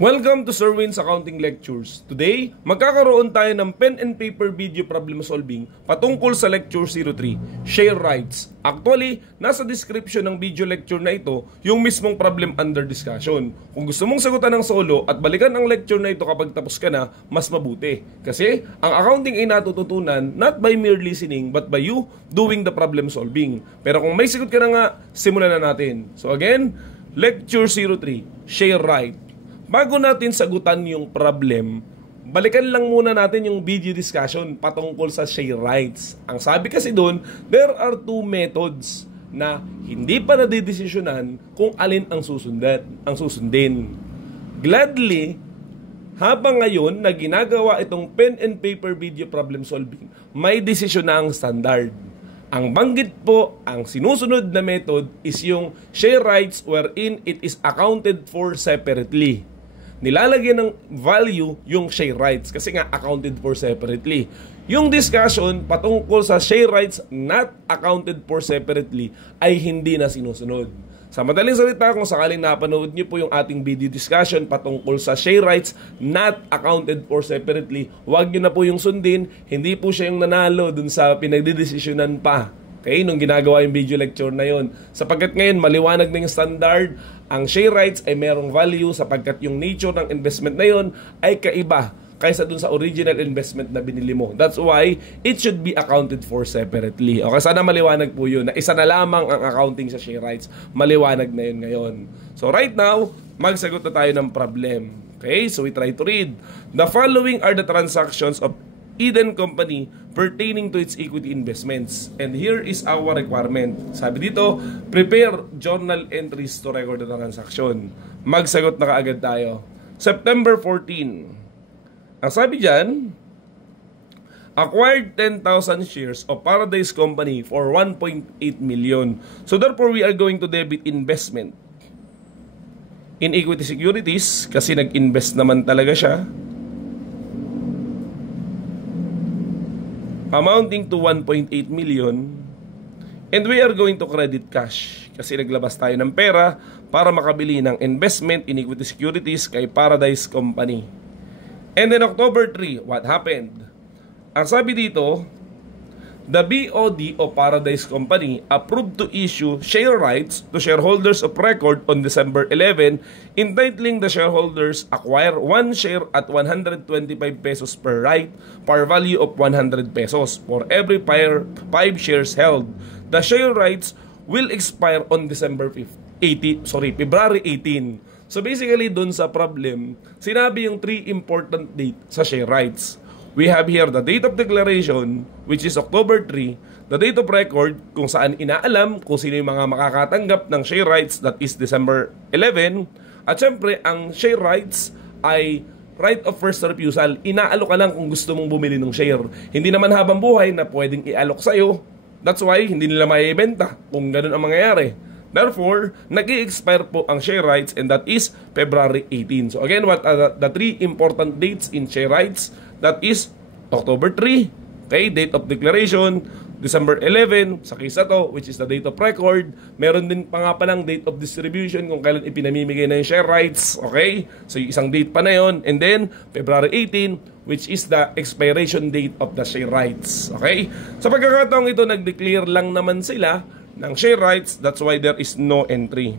Welcome to Sir Win's Accounting Lectures. Today, magkakaroon tayo ng pen and paper video problem solving patungkol sa Lecture 03, Share Rights. Actually, nasa description ng video lecture na ito yung mismong problem under discussion. Kung gusto mong sagutan ng solo at balikan ang lecture na ito kapag tapos ka na, mas mabuti. Kasi, ang accounting ay natututunan not by mere listening but by you doing the problem solving. Pero kung may sagot ka na nga, simulan na natin. So again, Lecture 03, Share Right. Bago natin sagutan yung problem, balikan lang muna natin yung video discussion patungkol sa share rights. Ang sabi kasi doon, there are two methods na hindi pa nadidesisyonan kung alin ang susundin. Gladly, habang ngayon na ginagawa itong pen and paper video problem solving, may desisyon na ang standard. Ang banggit po, ang sinusunod na method is yung share rights wherein it is accounted for separately. Nilalagyan ng value yung share rights kasi nga accounted for separately. Yung discussion patungkol sa share rights not accounted for separately ay hindi na sinusunod. Sa madaling salita, kung sakaling napanood niyo po yung ating video discussion patungkol sa share rights not accounted for separately, huwag niyo na po yung sundin, hindi po siya yung nanalo dun sa pinagdidesisyonan pa. Okay, nung ginagawa yung video lecture na yon. Sapagkat ngayon, maliwanag na yung standard, ang share rights ay merong value sapagkat yung nature ng investment na yon ay kaiba kaysa dun sa original investment na binili mo. That's why it should be accounted for separately. Okay, sana maliwanag po yun na isa na lamang ang accounting sa share rights. Maliwanag na yun ngayon. So right now, magsagot na tayo ng problem. Okay, so we try to read. The following are the transactions of Eden Company pertaining to its equity investments. And here is our requirement. Sabi dito, prepare journal entries to record the transaction. Magsagot na kaagad tayo. September 14. Ang sabi dyan, acquired 10,000 shares of Paradise Company for 1.8 million. So therefore, we are going to debit investment in equity securities kasi nag-invest naman talaga siya, amounting to 1.8 million, and we are going to credit cash kasi naglabas tayo ng pera para makabili ng investment in equity securities kay Paradise Company. And then October 3, what happened? Ang sabi dito, the BOD of Paradise Company approved to issue share rights to shareholders of record on December 11, entitling the shareholders acquire 1 share at 125 pesos per right, par value of 100 pesos for every 5 shares held. The share rights will expire on February 18. So basically, dun sa problem, sinabi yung 3 important date sa share rights. We have here the date of declaration, which is October 3, the date of record, kung saan inaalam kung sino yung mga makakatanggap ng share rights, that is December 11, at syempre, ang share rights ay right of first refusal. Inaalok ka lang kung gusto mong bumili ng share. Hindi naman habang buhay na pwedeng ialok sa'yo. That's why, hindi nila maibenta kung ganun ang mangyayari. Therefore, nag-i-expire po ang share rights and that is February 18. So again, what are the 3 important dates in share rights? That is October 3, okay, date of declaration, December 11, sa case na to, which is the date of record. Meron din pa nga palang date of distribution kung kailan ipinamimigay na yung share rights, okay? So yung isang date pa na yon. And then, February 18, which is the expiration date of the share rights, okay? Sa pagkakataong ito, nag-declare lang naman sila ng share rights, that's why there is no entry.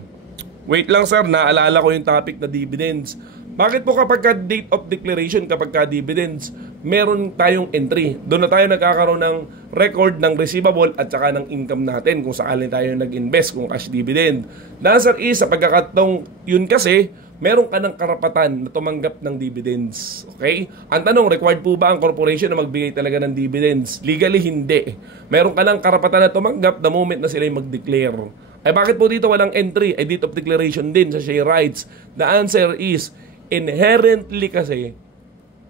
Wait lang sir, naalala ko yung topic na dividends. Bakit po kapag date of declaration, kapag dividends, meron tayong entry? Doon na tayo nagkakaroon ng record ng receivable at saka ng income natin kung saan tayo nag-invest kung cash dividend. The answer is, sa pagkakataong yun kasi, meron ka ng karapatan na tumanggap ng dividends. Okay? Ang tanong, required po ba ang corporation na magbigay talaga ng dividends? Legally, hindi. Meron ka ng karapatan na tumanggap the moment na sila mag-declare. Ay bakit po dito walang entry? Ay date of declaration din sa share rights. The answer is, inherently kasi,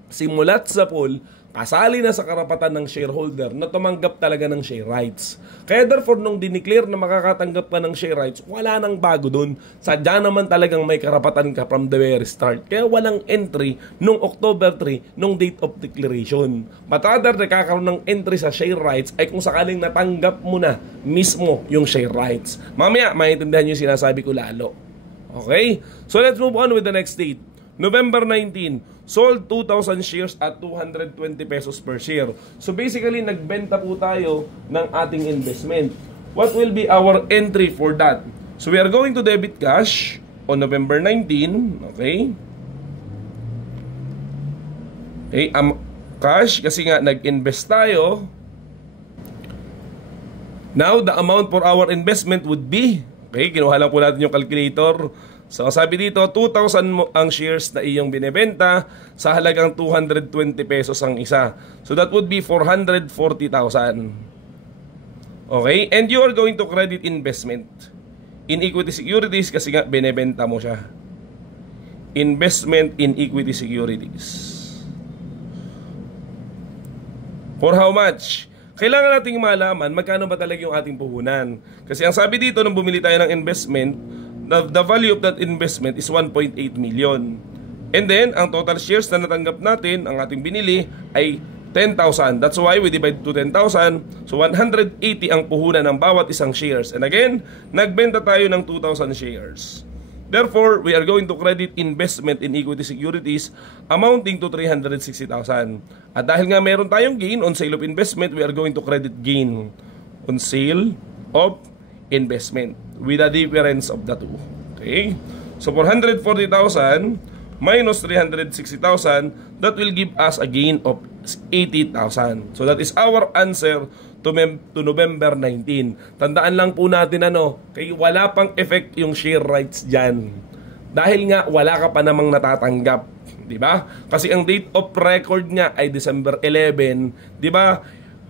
simulat sa pool, kasali na sa karapatan ng shareholder na tumanggap talaga ng share rights. Kaya therefore, nung dineclare na makakatanggap ka ng share rights, wala nang bago dun. Sadya naman talagang may karapatan ka from the very start. Kaya walang entry nung October 3, nung date of declaration. But rather, nakakaroon ng entry sa share rights ay kung sakaling natanggap mo na mismo yung share rights. Mamaya, maintindihan nyo yung sinasabi ko lalo. Okay? So let's move on with the next date. November 19, sold 2,000 shares at 220 pesos per share. So basically, nagbenta po tayo ng ating investment. What will be our entry for that? So we are going to debit cash on November 19, okay? Okay, cash kasi nga nag-invest tayo. Now, the amount for our investment would be, okay, kinuha lang po natin yung calculator. So, sabi dito, 2,000 ang shares na iyong binebenta sa halagang 220 pesos ang isa. So, that would be 440,000. Okay? And you are going to credit investment in equity securities kasi nga binebenta mo siya. Investment in equity securities. For how much? Kailangan nating malaman magkano ba talaga yung ating puhunan. Kasi ang sabi dito nung bumili tayo ng investment, the value of that investment is 1.8 million. And then, ang total shares na natanggap natin, ang ating binili, ay 10,000. That's why we divide to 10,000. So, 180 ang puhunan ng bawat isang shares. And again, nagbenta tayo ng 2,000 shares. Therefore, we are going to credit investment in equity securities amounting to 360,000. At dahil nga meron tayong gain on sale of investment, we are going to credit gain on sale of investment with the difference of the two. Okay? So, 440,000 minus 360,000, that will give us a gain of 80,000. So, that is our answer to November 19. Tandaan lang po natin kay wala pang effect yung share rights dyan. Dahil nga wala ka pa namang natatanggap. Diba? Kasi ang date of record niya ay December 11. Diba?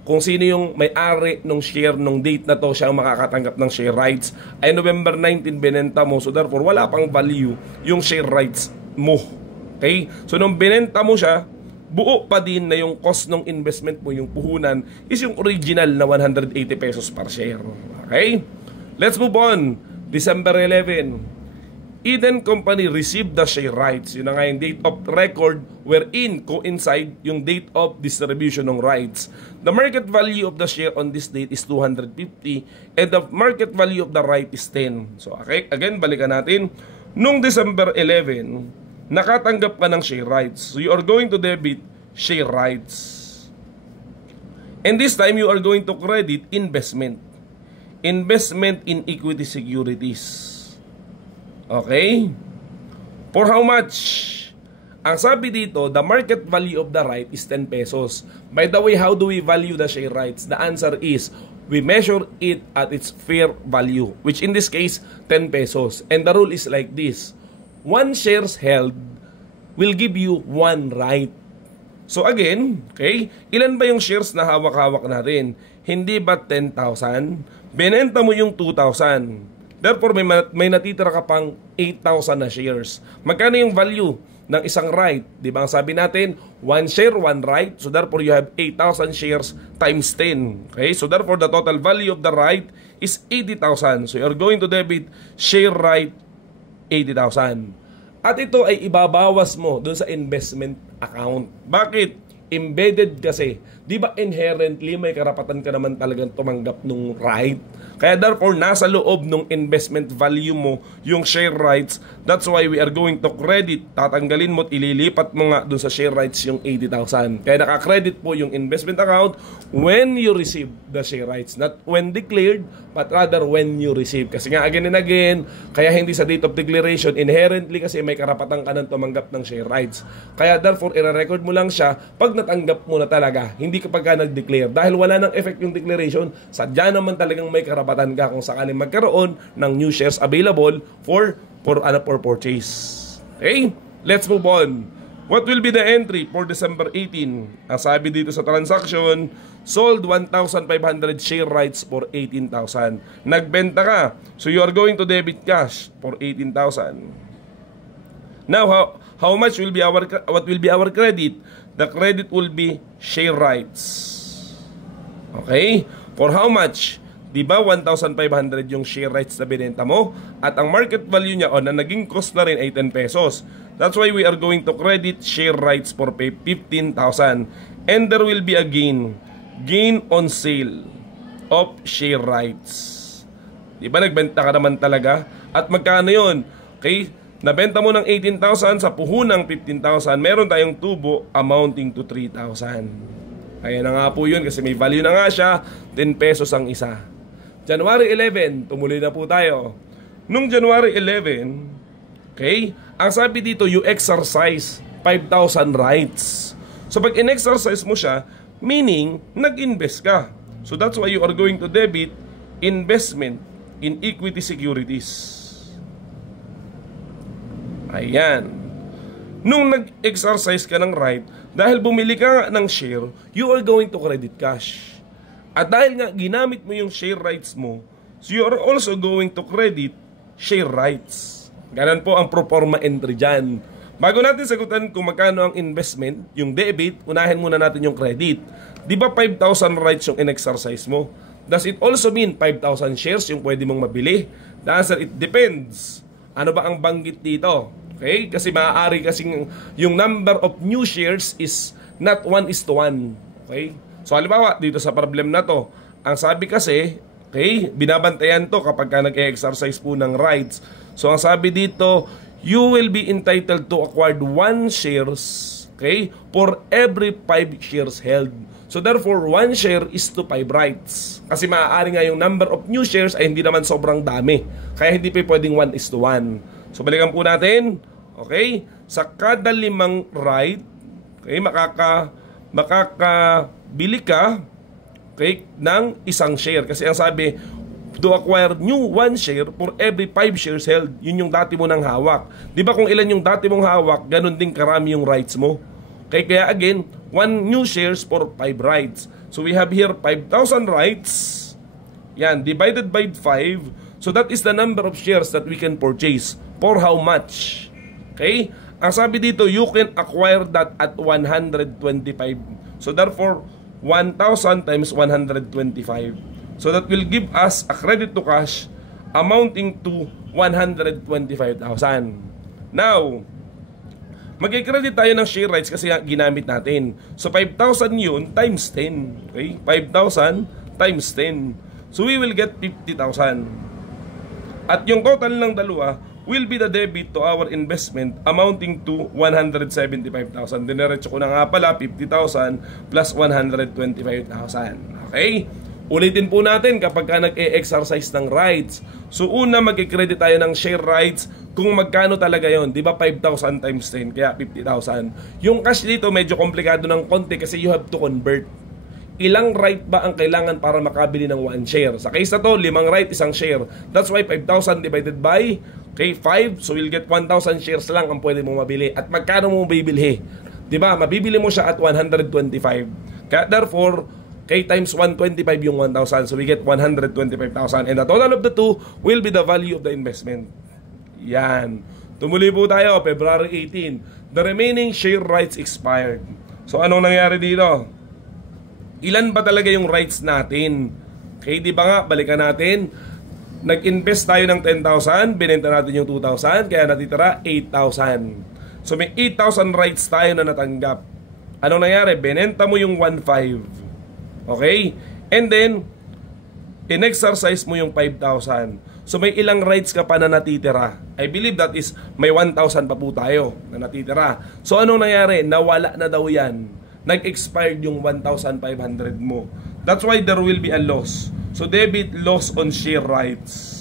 Kung sino yung may-ari ng share nung date na to, siya ang makakatanggap ng share rights. Ay November 19 binenta mo. So therefore, wala pang value yung share rights mo. Okay? So nung binenta mo siya, buo pa din na yung cost ng investment mo, yung puhunan, is yung original na 180 pesos per share. Okay? Let's move on. December 11. Eden Company received the share rights. Yun na nga yung date of record wherein coincide yung date of distribution ng rights. The market value of the share on this date is 250 and the market value of the right is 10. So, okay, again, balikan natin. Nung December 11, nakatanggap ka ng share rights. So, you are going to debit share rights. And this time, you are going to credit investment. Investment in equity securities. Okay? For how much? Ang sabi dito, the market value of the right is 10 pesos. By the way, how do we value the share rights? The answer is, we measure it at its fair value, which in this case, 10 pesos. And the rule is like this. 1 shares held will give you 1 right. So again, okay, ilan ba yung shares na hawak-hawak natin? Hindi ba 10,000? Benenta mo yung 2,000. Therefore, may natitira ka pang 8,000 na shares. Magkano yung value ng isang right? Diba? Ang sabi natin, 1 share, 1 right. So therefore, you have 8,000 shares times 10. Okay? So therefore, the total value of the right is 80,000. So you're going to debit share right 80,000. At ito ay ibabawas mo doon sa investment account. Bakit? Embedded kasi. Di ba inherently may karapatan ka naman talagang tumanggap ng right? Kaya therefore, nasa loob ng investment value mo yung share rights. That's why we are going to credit. Tatanggalin mo at ililipat mo nga doon sa share rights yung 80,000. Kaya naka-credit po yung investment account when you receive the share rights. Not when declared, but rather when you receive. Kasi nga again and again, kaya hindi sa date of declaration, inherently kasi may karapatan ka nang tumanggap ng share rights. Kaya therefore, i-record mo lang siya pag natanggap mo na talaga. Hindi kapag ka nag-declare. Dahil wala nang effect yung declaration, sadya naman talagang may karapatan ka kung sakaling magkaroon ng new shares available for purchase. Okay? Let's move on. What will be the entry for December 18? Ang sabi dito sa transaction, sold 1,500 share rights for 18,000. Nagbenta ka. So you are going to debit cash for 18,000. Now, how much will be what will be our credit? The credit will be share rights. Okay? For how much? Diba 1,500 yung share rights na binenta mo? At ang market value niya na naging cost na rin ay 10 pesos. That's why we are going to credit share rights for 15,000. And there will be a gain. Gain on sale of share rights. Diba nagbenta ka naman talaga? At magkano yun? Okay? Nabenta mo ng 18,000 sa puhunang 15,000, meron tayong tubo amounting to 3,000. Kaya na nga po yun kasi may value na nga siya, 10 pesos ang isa. January 11, tumuloy na po tayo. Nung January 11, okay, ang sabi dito, you exercise 5,000 rights. So pag in-exercise mo siya, meaning, nag-invest ka. So that's why you are going to debit investment in equity securities. Ayan. Nung nag-exercise ka ng right, dahil bumili ka ng share, you are going to credit cash. At dahil nga ginamit mo yung share rights mo, so you are also going to credit share rights. Ganun po ang pro forma entry dyan. Bago natin sagutan kung magkano ang investment, yung debit, unahin muna natin yung credit. Di ba 5,000 rights yung in-exercise mo? Does it also mean 5,000 shares yung pwede mong mabili? The answer, it depends. Ano ba ang banggit dito? Okay? Kasi maaari kasing yung number of new shares is not 1:1. Okay? So halimbawa, dito sa problem na to, ang sabi kasi, okay, binabantayan to kapag ka nag-exercise po ng rights. So ang sabi dito, you will be entitled to acquire 1 shares, okay, for every 5 shares held. So therefore, 1 share is to 5 rights. Kasi maaari nga yung number of new shares ay hindi naman sobrang dami. Kaya hindi pa pwedeng 1:1. So balikan po natin, okay, sa kada 5 right, okay, makakabili ka, okay, ng 1 share. Kasi ang sabi, to acquire new 1 share for every 5 shares held. Yun yung dati mo nang hawak. Di ba kung ilan yung dati mong hawak, ganun din karami yung rights mo. Okay, kaya again, 1 new shares for 5 rights. So we have here 5,000 rights. Yan, divided by 5. So that is the number of shares that we can purchase. For how much? Okay? Ang sabi dito, you can acquire that at 125. So therefore, 1,000 times 125. So that will give us a credit to cash amounting to 125,000. Now, mag-credit tayo ng share rights kasi ginamit natin. So 5,000 yun times 10. Okay? 5,000 times 10. So we will get 50,000. At yung total ng dalawa will be the debit to our investment amounting to 175,000. Dinerecho ko na nga pala 50,000 plus 125,000. Okay? Ulitin po natin kapag ka nag-e-exercise ng rights. So una, mag-credit tayo ng share rights kung magkano talaga yon. Di ba 5,000 times 10, kaya 50,000. Yung cash dito medyo komplikado ng konti kasi you have to convert. Ilang right ba ang kailangan para makabili ng 1 share? Sa case na to, 5 right, 1 share. That's why 5,000 divided by 5, so we'll get 1,000 shares lang ang pwede mo mabili. At magkano mo bibilhin? Di ba? Mabibili mo siya at 125. Kaya therefore, times 125 yung 1,000. So we get 125,000. And the total of the two will be the value of the investment. Yan. Tumuli po tayo, February 18. The remaining share rights expired. So anong nangyari dito? Ilan ba talaga yung rights natin? Okay, di ba nga, balikan natin. Nag-invest tayo ng 10,000, binenta natin yung 2,000, kaya natitira 8,000. So may 8,000 rights tayo na natanggap. Anong nangyari? Binenta mo yung 1,500. Okay? And then, in-exercise mo yung 5,000. So may ilang rights ka pa na natitira. I believe that is may 1,000 pa po tayo na natitira. So anong nangyari? Nawala na daw yan. Nag-expired yung 1,500 mo. That's why there will be a loss. So debit loss on share rights.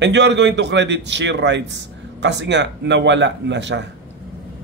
And you are going to credit share rights kasi nga nawala na siya.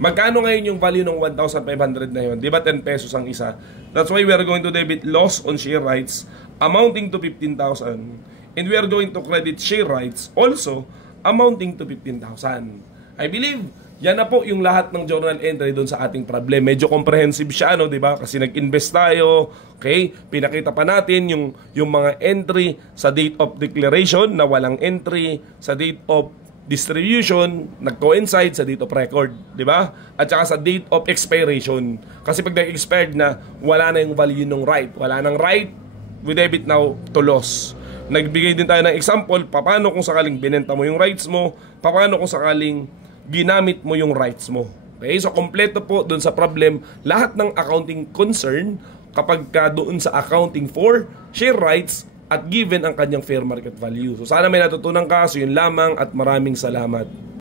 Magkano ngayon yung value ng 1,500 na yun? Di ba 10 pesos ang isa? That's why we are going to debit loss on share rights amounting to 15,000. And we are going to credit share rights also amounting to 15,000. I believe yan na po yung lahat ng journal entry doon sa ating problem. Medyo comprehensive siya, no, 'di ba? Kasi nag-invest tayo, okay? Pinakita pa natin yung mga entry sa date of declaration na walang entry, sa date of distribution nag-coincide sa date of record, 'di ba? At saka sa date of expiration. Kasi pag nag-expired na, wala na yung value ng right. Wala nang right, we debit now to loss. Nagbigay din tayo ng example, paano kung sakaling binenta mo yung rights mo, paano kung sakaling ginamit mo yung rights mo. Okay? So, kompleto po dun sa problem, lahat ng accounting concern, kapag ka doon sa accounting for share rights, at given ang kanyang fair market value. So sana may natutunan ka. So yun lamang at maraming salamat.